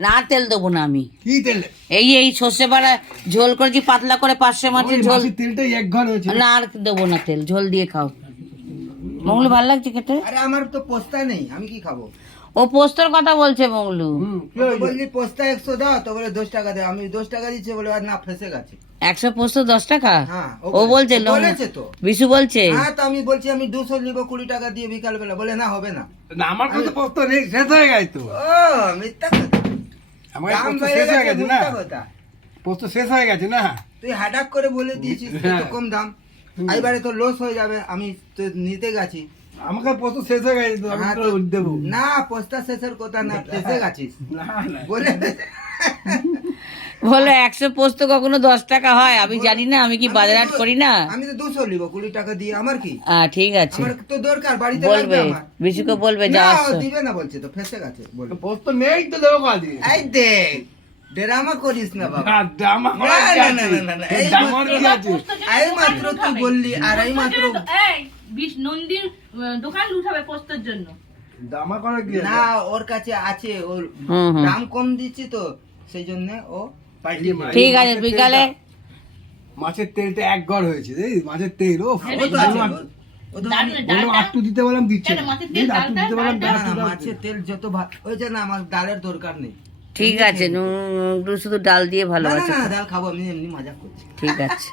না তেল দেবো না আমি। কি তেল? এই সর্ষে বাড়া ঝোল করেছি পাতলা করে, 500 মাছের ঝোল। তেলটাই এক ঘর হয়েছে। না আর দেবো না তেল, ঝোল দিয়ে খাও। মঙ্গলু ভালো লাগছে খেতে? আরে আমার তো পোস্তা নেই, আমি কি খাবো? ও পোস্তর কথা বলছে মঙ্গলু। বললি পোস্তা 100 দাও, তো বলে 10 টাকা দে। আমি 10 টাকা দিচ্ছি বলে আর না, ফেসে গেছে। 100 পোস্ত 10 টাকা? হ্যাঁ, ও বলছে বলেছে তো। বিশু বলছে। হ্যাঁ, তো আমি বলছি আমি 200 নিব 20 টাকা দিয়ে বিকাল বেলা। বলে না, হবে না। না, আমার কাছে পোস্ত নেই, শেষ হয়ে গেছে তো। ও মিথ্যা কথা। আমার দাম পোস্ত বেড়ে শেষ হয়ে গেছে, গেছে না, মিথ্যা কথা। পোস্ত শেষ হয়ে গেছে না। তুই হাডাক করে বলে দিয়েছিস হ্যাঁ। তো কম দাম, এইবারে তো লস হয়ে যাবে। আমি তো নিতে গেছি। আমাকে পোস্ত শেষ হয়ে গেছে তো, আমি হ্যাঁ, তো দেবো না, পোস্তা শেষের কথা না, ফেসে গেছিস না। না বলে। বলো 100 পোস্ত কখনো 10 টাকা হয়? আমি জানি না, আমি কি বাজার হাট করি না। আমি তো 200 নিব 20 টাকা দিয়ে। আমার কি? ঠিক আছে, আমার তো দরকার, বাড়িতে লাগবে বলবে আমার। বিশুকে বলবে না, যাওয়ার ও সময়। দিবে না বলছে তো, ফেসে গেছে বলে। পোস্ত নেই তো দেবো কালি। এই দেখ, ড্রামা করিস না বাবা। জামা না, না, না, না, না, না, এই জামার কি মাত্র- আছে? এই মাত্র তুই বললি, আর এই মাত্র নন্দীর দোকান উঠাবে পোস্তের জন্য। জামা করা কি না, ওর কাছে আছে, ওর হুম, হুম। দাম কম দিচ্ছি তো, সেই জন্য ও পাঠিয়ে দিবে। ঠিক আছে, বিকালে মাছের তেলটা এক ঘর হয়েছে, এই মাছের তেল। ও ও তো আছে, ও তো- ডাল- বললাম ডালটা- আটটু দিতে বললাম দিচ্ছে কেন না। মাছের তেল, এই আটটু দিতে বললাম ডালটা- না, আটটু না, দাও। মাছের তেল যত ভালো হয়েছে না, আমার ডালের দরকার নেই। ঠিক আছে, শুধু ডাল দিয়ে না, না, ভালোবাসা। না, ডাল খাবো আমি, এমনি মজা করছি। ঠিক আছে।